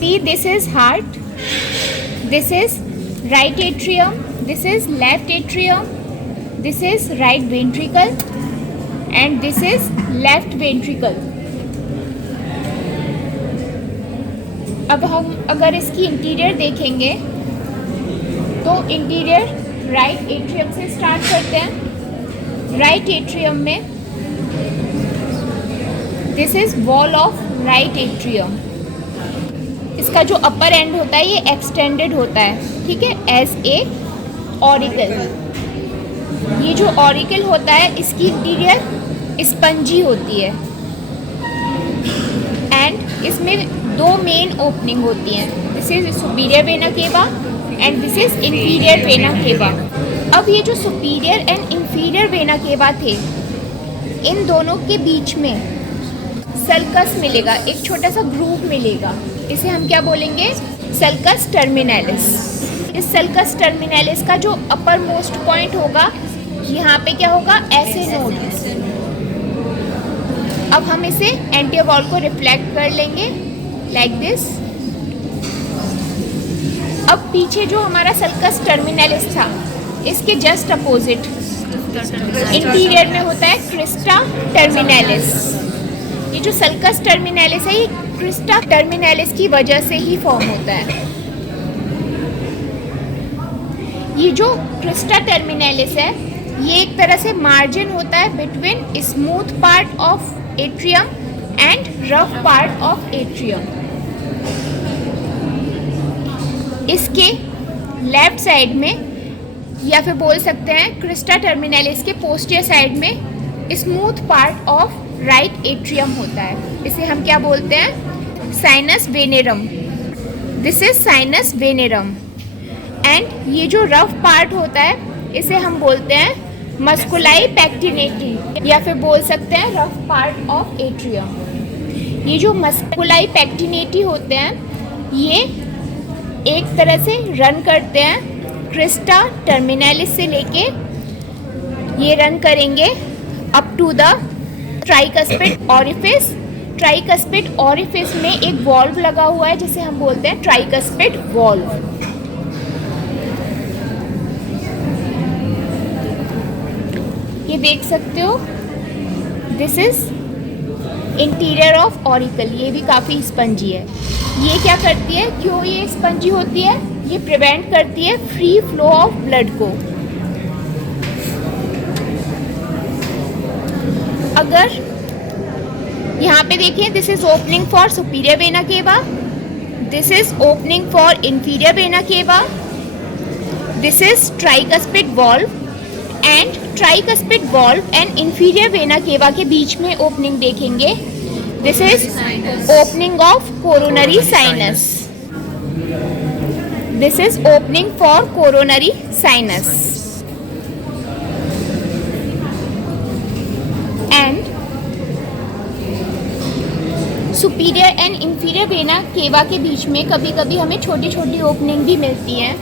See, this is heart, this is right atrium, this is left atrium, this is right ventricle and this is left ventricle. अब हम अगर इसकी interior देखेंगे तो interior right atrium से start करते हैं. राइट एट्रियम में this is wall of right atrium. इसका जो अपर एंड होता है ये एक्सटेंडेड होता है, ठीक है, एज ए ऑरिकल. ये जो ऑरिकल होता है इसकी इंटीरियर स्पंजी होती है एंड इसमें दो मेन ओपनिंग होती हैं. दिस इज सुपीरियर वेना केवा and this is inferior vena cava. अब ये जो superior and inferior vena cava थे, इन दोनों के बीच में सल्कस मिलेगा, एक छोटा सा ग्रूव मिलेगा. इसे हम क्या बोलेंगे? Sulcus terminalis. इस सल्कस टर्मिनलिस का जो अपर मोस्ट पॉइंट होगा यहाँ पे क्या होगा? ऐसे नोड. अब हम इसे एंटीरियर वॉल को रिफ्लेक्ट कर लेंगे लाइक दिस. अब पीछे जो हमारा सल्कस टर्मिनलिस था इसके जस्ट अपोजिट इंटीरियर में होता है क्रिस्टा टर्मिनलिस. ये जो सल्कस टर्मिनलिस है ये क्रिस्टा टर्मिनलिस की वजह से ही फॉर्म होता है. ये जो क्रिस्टा टर्मिनलिस है ये एक तरह से मार्जिन होता है between smooth part of atrium and rough part of atrium. इसके लेफ्ट साइड में या फिर बोल सकते हैं क्रिस्टा टर्मिनलिस के पोस्टीरियर साइड में smooth part of right atrium होता है. इसे हम क्या बोलते हैं? Sinus venarum. This is sinus venarum. And ये जो रफ पार्ट होता है इसे हम बोलते हैं मस्कुलाई पैक्टिनेटी या फिर बोल सकते हैं रफ पार्ट ऑफ एट्रियम. ये जो मस्कुलाई पैक्टिनेटी होते हैं ये एक तरह से रन करते हैं क्रिस्टा टर्मिनलिस से लेके ये रन करेंगे up to the tricuspid orifice. Tricuspid orifice में एक वॉल्व लगा हुआ है जिसे हम बोलते हैं ट्राइकस्पिड वॉल्व. ये देख सकते हो, this is interior of auricle. ये भी काफ़ी स्पंजी है. ये क्या करती है? क्यों ये स्पंजी होती है? ये प्रिवेंट करती है फ्री फ्लो ऑफ ब्लड को. अगर यहाँ पे देखें, this is opening for superior vena केवा, this is opening for inferior vena cava, this is tricuspid valve and tricuspid valve and inferior vena cava के बीच में ओपनिंग देखेंगे. This is opening of coronary sinus. This is opening for coronary sinus. And superior and inferior vena cava के बीच में कभी कभी हमें छोटी छोटी ओपनिंग भी मिलती हैं,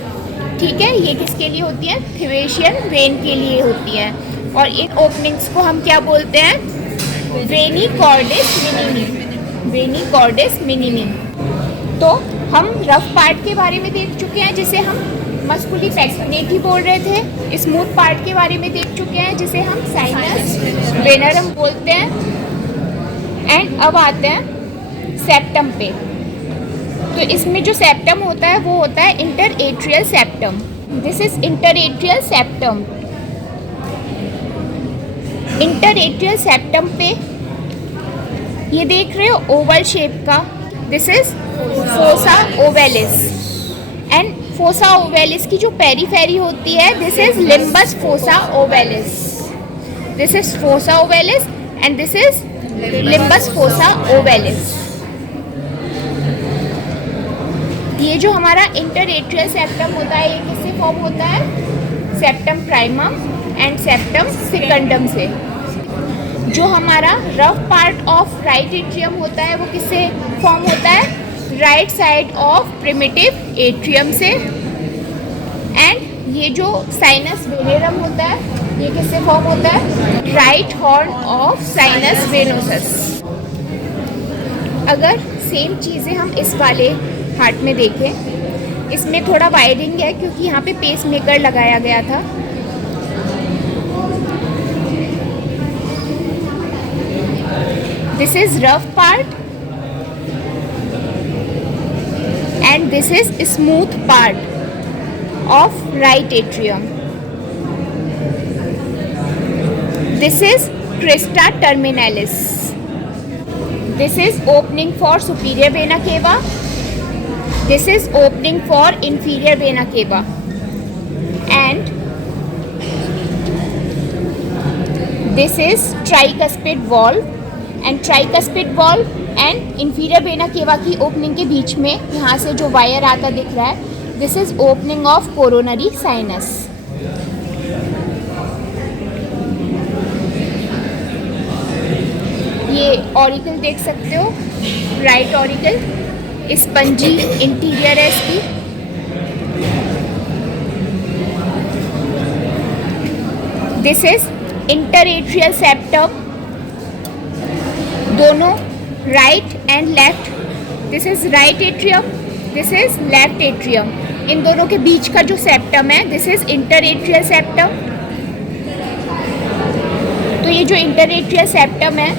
ठीक है. ये किसके लिए होती है? थिवेशियन वेन के लिए होती है. और इन ओपनिंग्स को हम क्या बोलते हैं? वेनी कॉर्डिस मिनिमी. वेनी कॉर्डिस मिनिमी. तो हम रफ पार्ट के बारे में देख चुके हैं जिसे हम मस्कुली पैक्टिनेटी बोल रहे थे. स्मूथ पार्ट के बारे में देख चुके हैं जिसे हम साइनस वेनरम बोलते हैं. एंड अब आते हैं सेप्टम पे. तो इसमें जो सेप्टम होता है वो होता है inter atrial septum. This is inter atrial septum. Inter atrial septum पे ये देख रहे हो ओवल शेप का, this is fossa ovalis. And fossa ovalis की जो पेरीफेरी होती है this is limbus fossa ovalis. This is fossa ovalis and this is limbus fossa ovalis. ये जो हमारा इंटर एट्रियल सेप्टम होता है ये किससे फॉर्म होता है? सेप्टम प्राइमम एंड सेप्टम सेकंडम से. जो हमारा rough part of right atrium होता है वो किससे फॉर्म होता है? Right side of primitive atrium से. एंड ये जो साइनस वेनेरम होता है ये किससे फॉर्म होता है? Right horn of sinus venosus. अगर सेम चीज़ें हम इस वाले हार्ट में देखें, इसमें थोड़ा वायरिंग है क्योंकि यहाँ पे पेस मेकर लगाया गया था। This is rough part and this is smooth part of right atrium. This is crista terminalis. This is opening for superior vena cava. This is opening for inferior vena cava, and this is tricuspid valve, and tricuspid valve and inferior vena cava की opening के बीच में यहाँ से जो wire आता दिख रहा है, this is opening of coronary sinus. ये ऑरिकल देख सकते हो, राइट ऑरिकल स्पंजी इंटीरियर है इसकी। दिस इज इंटरएट्रियल सेप्टम, दोनों right and left. This is right atrium, this is left atrium. इन दोनों के बीच का जो सेप्टम है, दिस इज इंटरएट्रियल सेप्टम। तो ये जो इंटरएट्रियल सेप्टम है,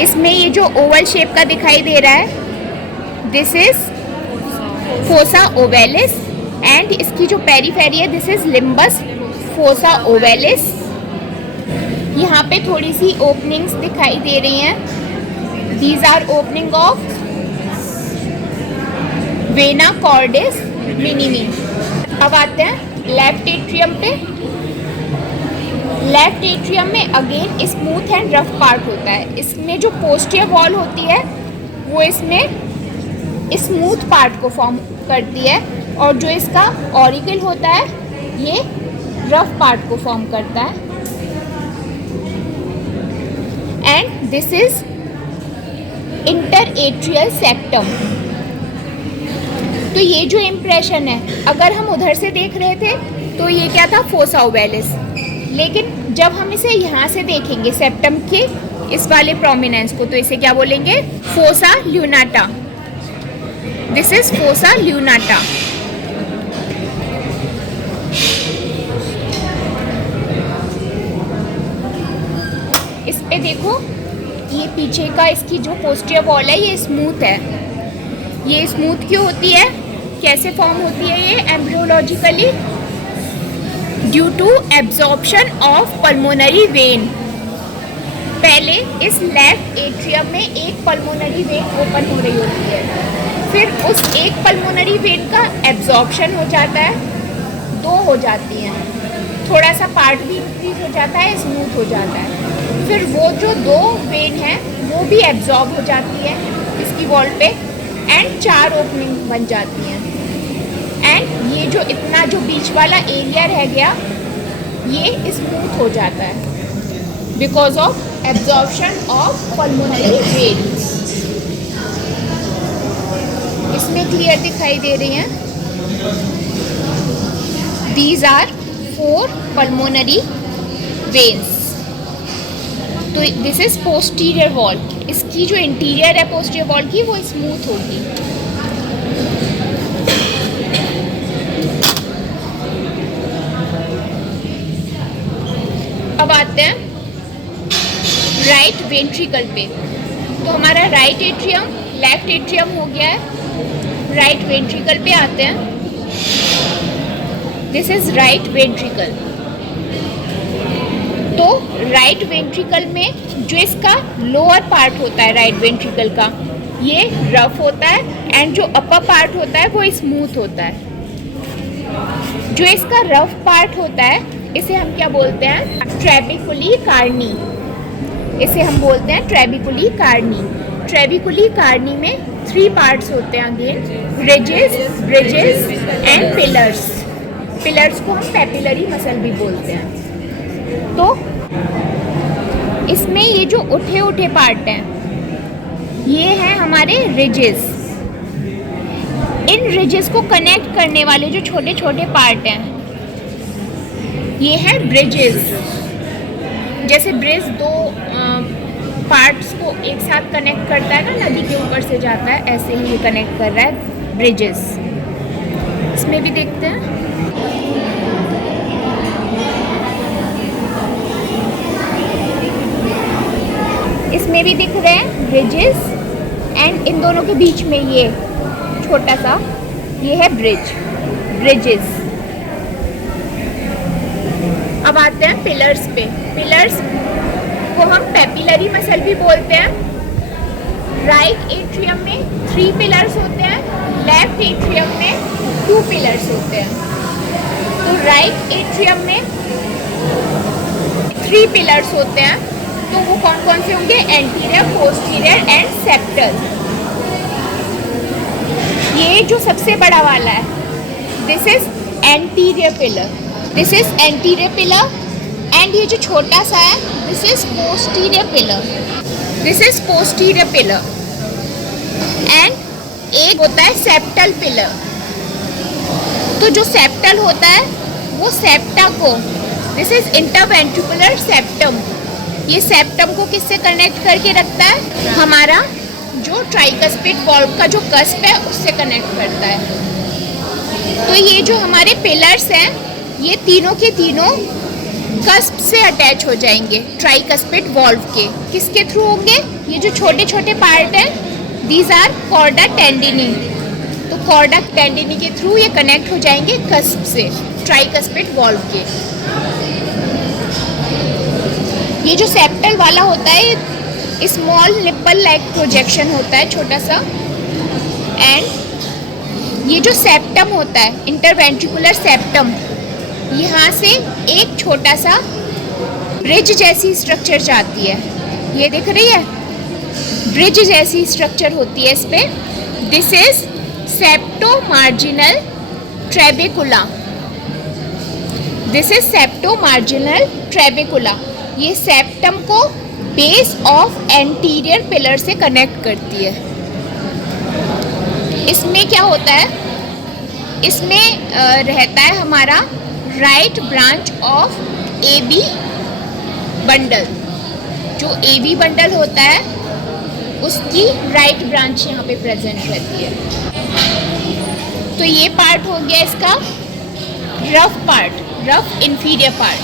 इसमें ये जो ओवल शेप का दिखाई दे रहा है, this is fossa ovalis, and इसकी जो पेरीफेरी है, this is limbus fossa ovalis. यहाँ पे थोड़ी सी ओपनिंग्स दिखाई दे रही हैं। These are opening of vena cordis minimae. अब आते हैं लेफ्ट एट्रियम पे। लेफ्ट एट्रियम में again smooth and rough part होता है। इसमें जो पोस्टीरियर वॉल होती है वो इसमें स्मूथ पार्ट को फॉर्म करती है, और जो इसका ऑरिकल होता है ये रफ पार्ट को फॉर्म करता है। And this is interatrial septum. तो ये जो इम्प्रेशन है, अगर हम उधर से देख रहे थे तो ये क्या था, फोसा ओवेलिस, लेकिन जब हम इसे यहाँ से देखेंगे सेप्टम के इस वाले प्रोमिनेंस को, तो इसे क्या बोलेंगे, fossa lunata. This is fossa lunata. इस पे देखो, ये पीछे का इसकी जो पोस्टीरियर वॉल है ये स्मूथ है। ये स्मूथ क्यों होती है, कैसे फॉर्म होती है ये embryologically? Due to absorption of pulmonary vein. पहले इस लेफ्ट एट्रियम में एक पल्मोनरी वेन ओपन हो रही होती है, फिर उस एक पल्मोनरी वेन का एब्जॉर्प्शन हो जाता है, दो हो जाती हैं, थोड़ा सा पार्ट भी इंक्रीज हो जाता है, स्मूथ हो जाता है, फिर वो जो दो वेन हैं वो भी एब्जॉर्ब हो जाती है इसकी वॉल पे, एंड 4 ओपनिंग बन जाती हैं। एंड ये जो इतना जो बीच वाला एरिया रह गया ये स्मूथ हो जाता है because of absorption of pulmonary vein. इसमें क्लियर दिखाई दे रही हैं। These are 4 pulmonary veins. तो दिस इज पोस्टीरियर वॉल। इसकी जो इंटीरियर है पोस्टीरियर वॉल की वो स्मूथ होगी। अब आते हैं राइट वेंट्रिकल पे। तो हमारा राइट एट्रियम लेफ्ट एट्रियम हो गया है। राइट वेंट्रिकल पे आते हैं। This is right ventricle. तो राइट वेंट्रिकल में जो इसका लोअर पार्ट होता है राइट वेंट्रिकल का, ये रफ होता है, एंड जो अपर पार्ट होता है वो स्मूथ होता है। जो इसका रफ पार्ट होता है इसे हम क्या बोलते हैं, ट्रेबिकुली कार्नी। इसे हम बोलते हैं ट्रेबिकुली कार्नी। ट्रेबिकुली कार्नी में 3 पार्ट्स होते हैं again, ridges, bridges and pillars. Pillars को हम पेपिलरी मसल भी बोलते हैं। तो इसमें ये जो उठे उठे पार्ट हैं ये हैं हमारे रिजेस। इन रिजेस को कनेक्ट करने वाले जो छोटे छोटे पार्ट हैं ये है ब्रिजेस। जैसे ब्रिज 2 पार्ट्स को एक साथ कनेक्ट करता है ना, नदी के ऊपर से जाता है, ऐसे ही ये कनेक्ट कर रहा है ब्रिजेस। इसमें भी देखते हैं। इसमें भी दिख रहे हैं ब्रिजेस, एंड इन दोनों के बीच में ये छोटा सा ये है ब्रिजेस। अब आते हैं पिलर्स पे। पिलर्स को हम पेपिलरी मसल भी बोलते हैं। राइट एट्रियम में 3 पिलर्स होते हैं, लेफ्ट एट्रियम में 2 पिलर्स होते हैं। तो राइट एट्रियम में 3 पिलर्स होते हैं, तो वो कौन कौन से होंगे? Anterior, posterior and septal. ये जो सबसे बड़ा वाला है, this is anterior pillar, this is anterior pillar, and ये जो छोटा सा है, this is posterior pillar, this is posterior pillar, and एक होता है सेप्टल पिलर। तो जो सेप्टल होता है वो सेप्टा को, दिस इज इंटरवेंट्रिकुलर सेप्टम, ये सेप्टम को किससे कनेक्ट करके रखता है? हमारा जो ट्राइकस्पिड वॉल्व का जो कस्प है उससे कनेक्ट करता है। तो ये जो हमारे पिलर्स हैं, ये तीनों के तीनों कस्प से अटैच हो जाएंगे ट्राइकस्पिड वॉल्व के। किसके थ्रू होंगे? ये जो छोटे छोटे पार्ट हैं, दीज आर कॉर्डा टेंडिनी। तो कॉर्डा टेंडिनी के थ्रू ये कनेक्ट हो जाएंगे कस्प से, ट्राइकस्पिड वॉल्व के। ये जो सेप्टल वाला होता है, स्मॉल निप्पल लाइक प्रोजेक्शन होता है, छोटा सा। एंड ये जो सेप्टम होता है, इंटरवेंट्रिकुलर सेप्टम, यहाँ से एक छोटा सा ब्रिज जैसी स्ट्रक्चर जाती है, ये दिख रही है, ब्रिज जैसी स्ट्रक्चर होती है इस पे। This is septo marginal trabecula, this is septo marginal trabecula. ये सेप्टम को बेस ऑफ एंटीरियर पिलर से कनेक्ट करती है। इसमें क्या होता है? इसमें रहता है हमारा right branch of AB bundle. जो AB बंडल होता है उसकी राइट ब्रांच यहाँ पे प्रेजेंट रहती है। तो ये पार्ट हो गया इसका rough part, rough inferior part.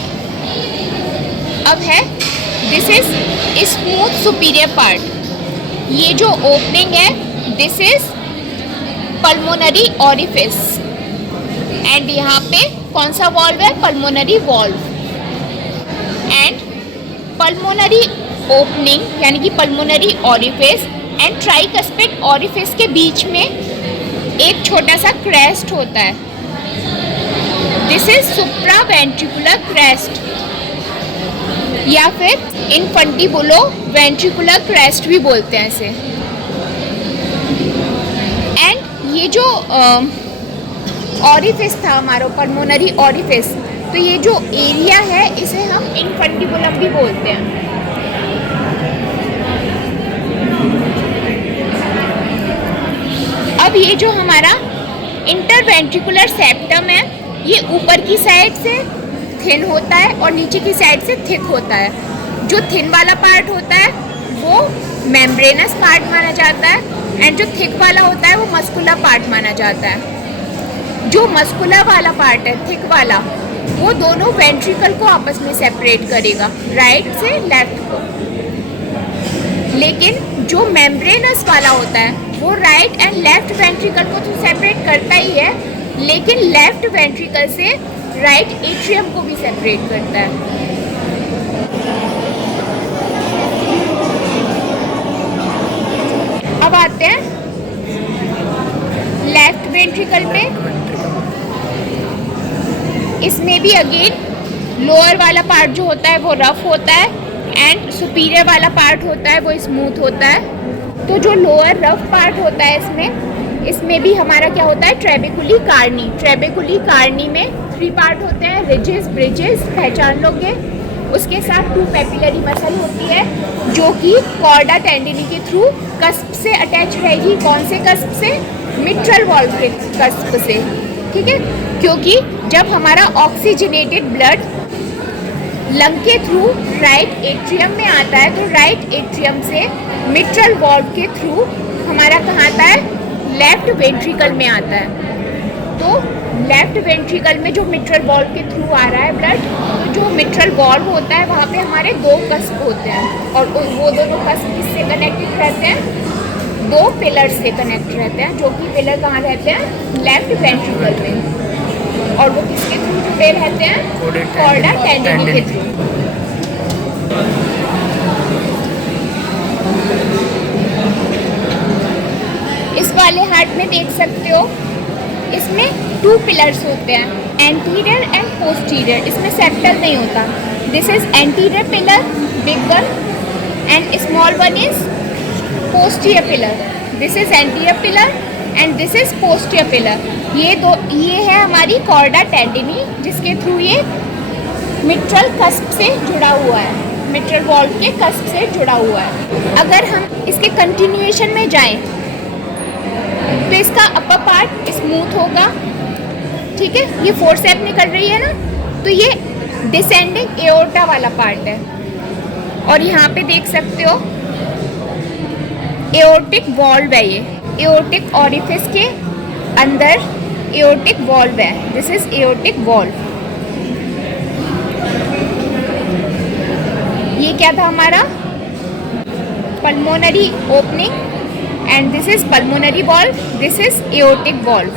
अब है this is smooth superior part. ये जो ओपनिंग है, this is pulmonary orifice, and यहाँ पे कौन सा वॉल्व है? Pulmonary valve. And pulmonary opening यानी कि pulmonary orifice and tricuspid orifice के बीच में एक छोटा सा क्रेस्ट होता है, this is supra ventricular crest, या फिर इनफंटिबुलो वेंट्रिकुलर क्रेस्ट भी बोलते हैं इसे। एंड ये जो ऑरिफिस था हमारा पल्मोनरी ऑरिफिस, तो ये जो एरिया है इसे हम इनफंटिबुलम भी बोलते हैं। अब ये जो हमारा इंटरवेंट्रिकुलर सेप्टम है, ये ऊपर की साइड से थिन होता है और नीचे की साइड से थिक होता है। जो थिन वाला पार्ट होता है वो मेम्ब्रेनस पार्ट माना जाता है, एंड जो थिक वाला होता है वो मस्कुलर पार्ट माना जाता है। जो मस्कुलर वाला पार्ट है, थिक वाला, वो दोनों वेंट्रिकल को आपस में सेपरेट करेगा, राइट से लेफ्ट को। लेकिन जो मेम्ब्रेनस वाला होता है वो राइट एंड लेफ्ट वेंट्रिकल को तो सेपरेट करता ही है, लेकिन लेफ्ट वेंट्रिकल से राइट एट्रियम को भी सेपरेट करता है। अब आते हैं लेफ्ट वेंट्रिकल पे। इसमें भी अगेन लोअर वाला पार्ट जो होता है वो रफ होता है, एंड सुपीरियर वाला पार्ट होता है वो स्मूथ होता है। तो जो लोअर रफ पार्ट होता है इसमें भी हमारा क्या होता है? ट्रेबेकुली कार्नी। ट्रेबेकुली कार्नी में 3 पार्ट होते हैं, रिजेस, ब्रिजेस, पहचान लोगे। उसके साथ 2 पेपिलरी मसल होती है जो कि कॉर्डा टेंडिनी के थ्रू कस्प से अटैच रहेगी। कौन से कस्प से? मिट्रल वॉल्व के कस्प से, ठीक है। क्योंकि जब हमारा ऑक्सीजनेटेड ब्लड लंग के थ्रू राइट एट्रियम में आता है, तो राइट एट्रियम से मिट्रल वॉल्व के थ्रू हमारा कहाँ आता है, लेफ्ट वेंट्रिकल में आता है। तो लेफ्ट वेंट्रिकल में जो मिट्रल वॉल्व के थ्रू आ रहा है ब्लड, तो जो मिट्रल वॉल्व होता है वहाँ पे हमारे दो कस्प होते हैं, और वो दोनों कस्प किससे कनेक्टेड रहते हैं, दो पिलर से कनेक्ट रहते हैं, जो कि पिलर कहाँ रहते हैं, लेफ्ट वेंट्रिकल में, और वो किसके थ्रू जुड़े रहते हैं, कॉर्डा टेंडिनी के थ्रू। इस वाले हार्ट में देख सकते हो, इसमें 2 पिलर्स होते हैं, एंटीरियर एंड पोस्टीरियर, इसमें सेप्टल नहीं होता। This is anterior pillar, big one, and small one is posterior pillar. This is anterior pillar and this is posterior pillar. ये है हमारी कॉर्डा टेंडिनी, जिसके थ्रू ये मिट्रल कस्प से जुड़ा हुआ है, मिट्रल वॉल्व के कस्प से जुड़ा हुआ है। अगर हम इसके कंटिन्यूएशन में जाएं तो इसका अपर पार्ट स्मूथ होगा, ठीक है, ये फोर्सेप निकल रही है ना, तो ये डिसेंडिंग एओर्टा वाला पार्ट है। और यहाँ पे देख सकते हो एओर्टिक वॉल्व है, ये एओर्टिक ऑरिफिस के अंदर एओर्टिक वॉल्व है, दिस इज एओर्टिक वॉल्व। ये क्या था हमारा, pulmonary opening, and this is pulmonary valve, this is aortic valve.